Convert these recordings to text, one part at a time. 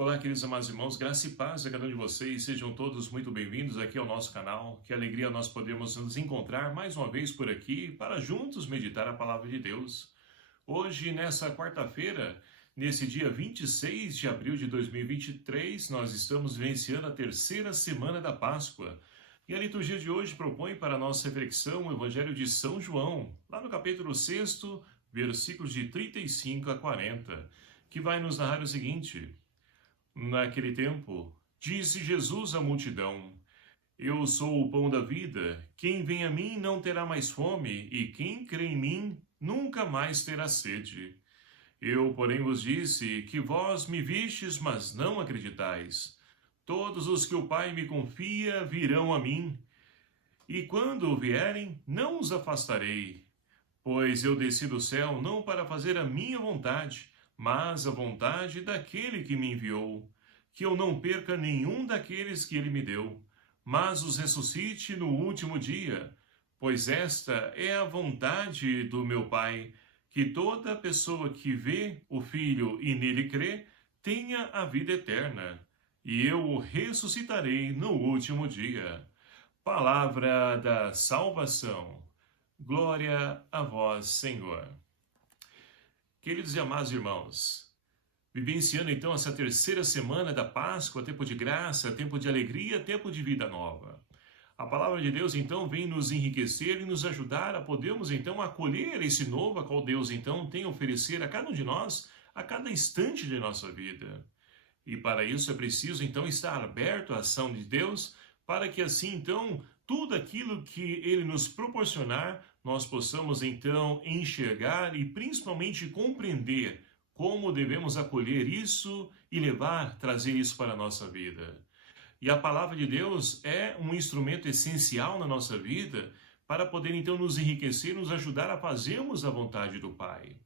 Olá, queridos amados irmãos, graça e paz a cada um de vocês, sejam todos muito bem-vindos aqui ao nosso canal. Que alegria nós podemos nos encontrar mais uma vez por aqui para juntos meditar a palavra de Deus. Hoje, nessa quarta-feira, nesse dia 26 de abril de 2023, nós estamos vivenciando a terceira semana da Páscoa. E a liturgia de hoje propõe para a nossa reflexão o Evangelho de São João, lá no capítulo 6, versículos de 35 a 40, que vai nos narrar o seguinte: Naquele tempo, disse Jesus à multidão: Eu sou o pão da vida. Quem vem a mim não terá mais fome, e quem crê em mim nunca mais terá sede. Eu, porém, vos disse que vós me vistes, mas não acreditais. Todos os que o Pai me confia virão a mim, e quando vierem, não os afastarei. Pois eu desci do céu não para fazer a minha vontade, mas a vontade daquele que me enviou, que eu não perca nenhum daqueles que ele me deu, mas os ressuscite no último dia. Pois esta é a vontade do meu Pai, que toda pessoa que vê o Filho e nele crê, tenha a vida eterna, e eu o ressuscitarei no último dia. Palavra da salvação. Glória a vós, Senhor. Queridos e amados irmãos, vivenciando então essa terceira semana da Páscoa, tempo de graça, tempo de alegria, tempo de vida nova. A palavra de Deus então vem nos enriquecer e nos ajudar a podermos então acolher esse novo a qual Deus então tem a oferecer a cada um de nós, a cada instante de nossa vida. E para isso é preciso então estar aberto à ação de Deus, para que assim então tudo aquilo que Ele nos proporcionar, nós possamos então enxergar e principalmente compreender como devemos acolher isso e trazer isso para a nossa vida. E a palavra de Deus é um instrumento essencial na nossa vida para poder então nos enriquecer, nos ajudar a fazermos a vontade do Pai.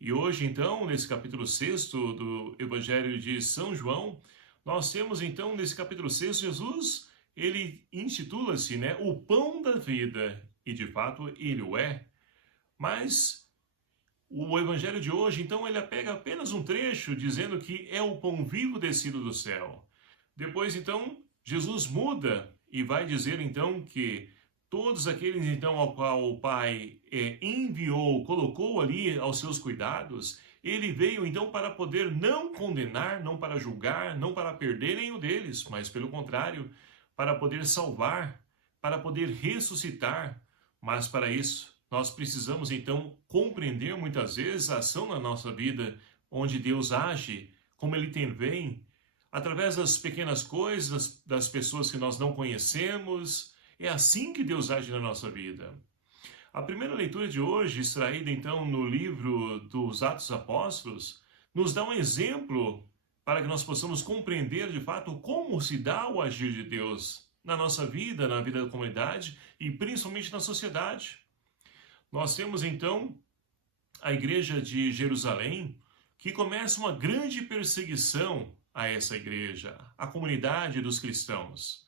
E hoje então, nesse capítulo 6 do Evangelho de São João, nós temos então nesse capítulo 6 Jesus, ele intitula-se, o pão da vida, e de fato ele o é. Mas o evangelho de hoje, então, ele pega apenas um trecho dizendo que é o pão vivo descido do céu. Depois, então, Jesus muda e vai dizer, então, que todos aqueles, então, ao qual o Pai enviou, colocou ali aos seus cuidados, ele veio, então, para poder não condenar, não para julgar, não para perder nenhum deles, mas, pelo contrário, para poder salvar, para poder ressuscitar. Mas para isso, nós precisamos então compreender muitas vezes a ação na nossa vida, onde Deus age, como Ele intervém, através das pequenas coisas, das pessoas que nós não conhecemos. É assim que Deus age na nossa vida. A primeira leitura de hoje, extraída então no livro dos Atos Apóstolos, nos dá um exemplo para que nós possamos compreender de fato como se dá o agir de Deus na nossa vida, na vida da comunidade e principalmente na sociedade. Nós temos então a igreja de Jerusalém, que começa uma grande perseguição a essa igreja, a comunidade dos cristãos.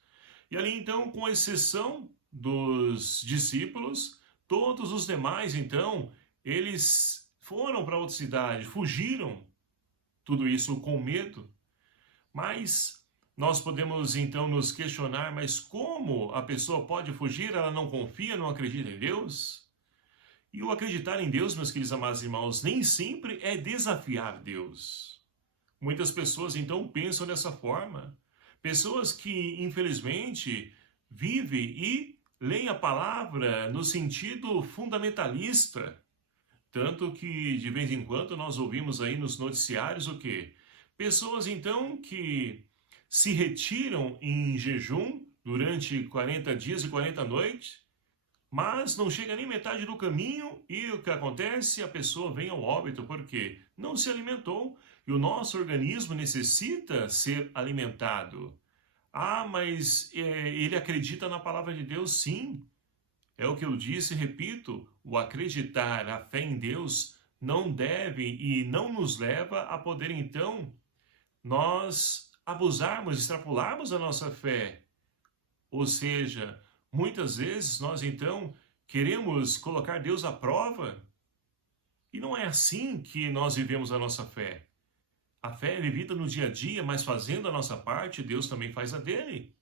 E ali então, com exceção dos discípulos, todos os demais então, eles foram para outra cidade, fugiram. Tudo isso com medo. Mas nós podemos então nos questionar, mas como a pessoa pode fugir? Ela não confia, não acredita em Deus? E o acreditar em Deus, meus queridos amados irmãos, nem sempre é desafiar Deus. Muitas pessoas então pensam dessa forma. Pessoas que, infelizmente, vivem e leem a palavra no sentido fundamentalista. Tanto que, de vez em quando, nós ouvimos aí nos noticiários o quê? Pessoas, então, que se retiram em jejum durante 40 dias e 40 noites, mas não chega nem metade do caminho e o que acontece? A pessoa vem ao óbito porque não se alimentou e o nosso organismo necessita ser alimentado. Ah, mas ele acredita na palavra de Deus? Sim. É o que eu disse e repito, o acreditar, a fé em Deus não deve e não nos leva a poder então nós abusarmos, extrapolarmos a nossa fé. Ou seja, muitas vezes nós então queremos colocar Deus à prova e não é assim que nós vivemos a nossa fé. A fé é vivida no dia a dia, mas fazendo a nossa parte, Deus também faz a dele.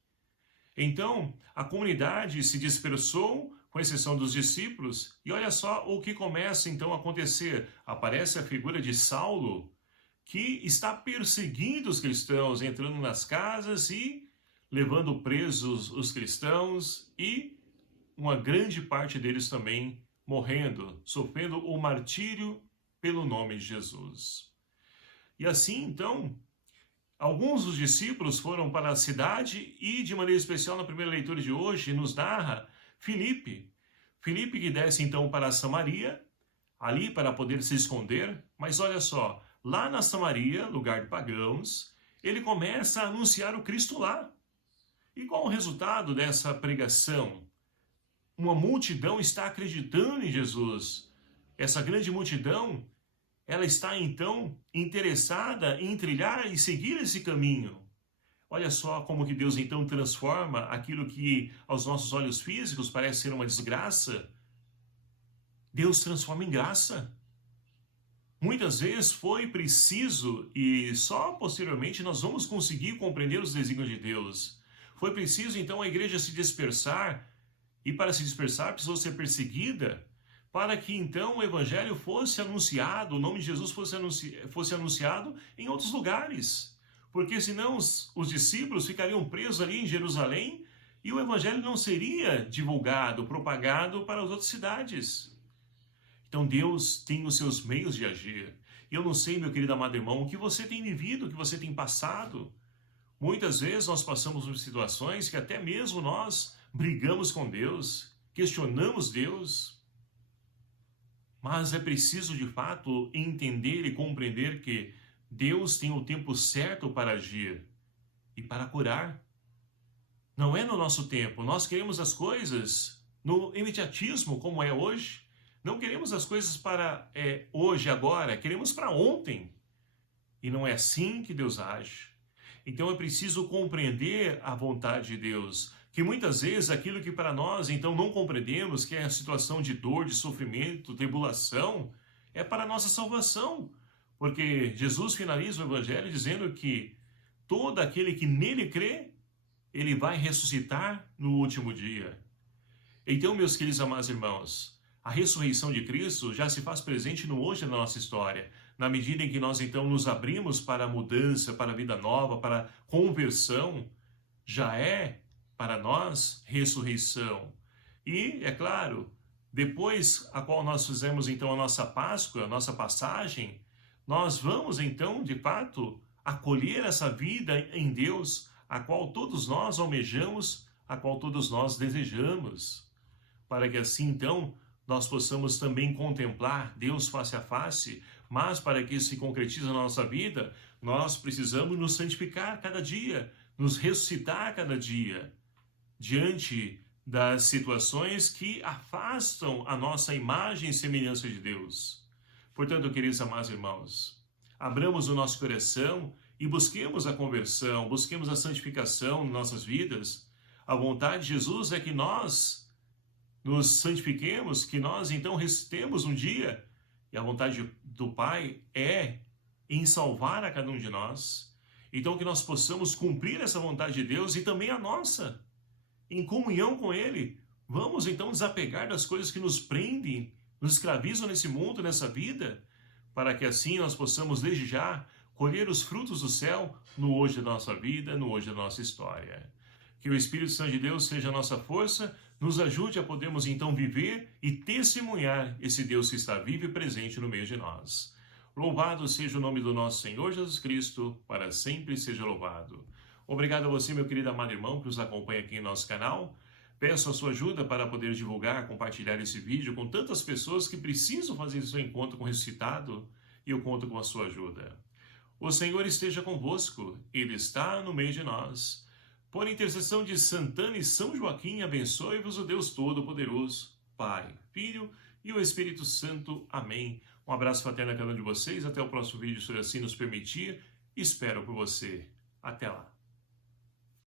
Então, a comunidade se dispersou, com exceção dos discípulos, e olha só o que começa então a acontecer. Aparece a figura de Saulo, que está perseguindo os cristãos, entrando nas casas e levando presos os cristãos, e uma grande parte deles também morrendo, sofrendo o martírio pelo nome de Jesus. E assim, então, alguns dos discípulos foram para a cidade e, de maneira especial, na primeira leitura de hoje, nos narra Filipe. Filipe que desce então para Samaria, ali para poder se esconder, mas olha só, lá na Samaria, lugar de pagãos, ele começa a anunciar o Cristo lá. E qual o resultado dessa pregação? Uma multidão está acreditando em Jesus. Essa grande multidão, ela está então interessada em trilhar e seguir esse caminho. Olha só como que Deus então transforma aquilo que aos nossos olhos físicos parece ser uma desgraça. Deus transforma em graça. Muitas vezes foi preciso, e só posteriormente nós vamos conseguir compreender os desígnios de Deus. Foi preciso então a igreja se dispersar, e para se dispersar precisou ser perseguida, para que então o evangelho fosse anunciado, o nome de Jesus fosse anunciado em outros lugares. Porque senão os discípulos ficariam presos ali em Jerusalém e o evangelho não seria divulgado, propagado para as outras cidades. Então Deus tem os seus meios de agir. E eu não sei, meu querido amado irmão, o que você tem vivido, o que você tem passado. Muitas vezes nós passamos por situações que até mesmo nós brigamos com Deus, questionamos Deus. Mas é preciso, de fato, entender e compreender que Deus tem o tempo certo para agir e para curar. Não é no nosso tempo. Nós queremos as coisas no imediatismo, como é hoje. Não queremos as coisas para hoje, agora. Queremos para ontem. E não é assim que Deus age. Então é preciso compreender a vontade de Deus. Que muitas vezes aquilo que para nós então não compreendemos, que é a situação de dor, de sofrimento, tribulação, é para a nossa salvação. Porque Jesus finaliza o Evangelho dizendo que todo aquele que nele crê, ele vai ressuscitar no último dia. Então, meus queridos amados irmãos, a ressurreição de Cristo já se faz presente no hoje da nossa história, na medida em que nós então nos abrimos para a mudança, para a vida nova, para a conversão, já é para nós ressurreição. E, é claro, depois a qual nós fizemos então a nossa Páscoa, a nossa passagem, nós vamos então, de fato, acolher essa vida em Deus, a qual todos nós almejamos, a qual todos nós desejamos, para que assim então nós possamos também contemplar Deus face a face, mas para que isso se concretize na nossa vida, nós precisamos nos santificar cada dia, nos ressuscitar cada dia, diante das situações que afastam a nossa imagem e semelhança de Deus. Portanto, queridos amados irmãos, abramos o nosso coração e busquemos a conversão, busquemos a santificação em nossas vidas. A vontade de Jesus é que nós nos santifiquemos, que nós então ressuscitemos um dia. E a vontade do Pai é em salvar a cada um de nós. Então que nós possamos cumprir essa vontade de Deus e também a nossa, em comunhão com Ele. Vamos então desapegar das coisas que nos prendem, nos escravizam nesse mundo, nessa vida, para que assim nós possamos desde já colher os frutos do céu no hoje da nossa vida, no hoje da nossa história. Que o Espírito Santo de Deus seja a nossa força, nos ajude a podermos então viver e testemunhar esse Deus que está vivo e presente no meio de nós. Louvado seja o nome do nosso Senhor Jesus Cristo, para sempre seja louvado. Obrigado a você, meu querido amado irmão, que nos acompanha aqui em nosso canal. Peço a sua ajuda para poder divulgar, compartilhar esse vídeo com tantas pessoas que precisam fazer seu encontro com o ressuscitado, e eu conto com a sua ajuda. O Senhor esteja convosco, Ele está no meio de nós. Por intercessão de Santana e São Joaquim, abençoe-vos o Deus Todo-Poderoso, Pai, Filho e o Espírito Santo. Amém. Um abraço fraterno a cada um de vocês. Até o próximo vídeo, se assim nos permitir. Espero por você. Até lá.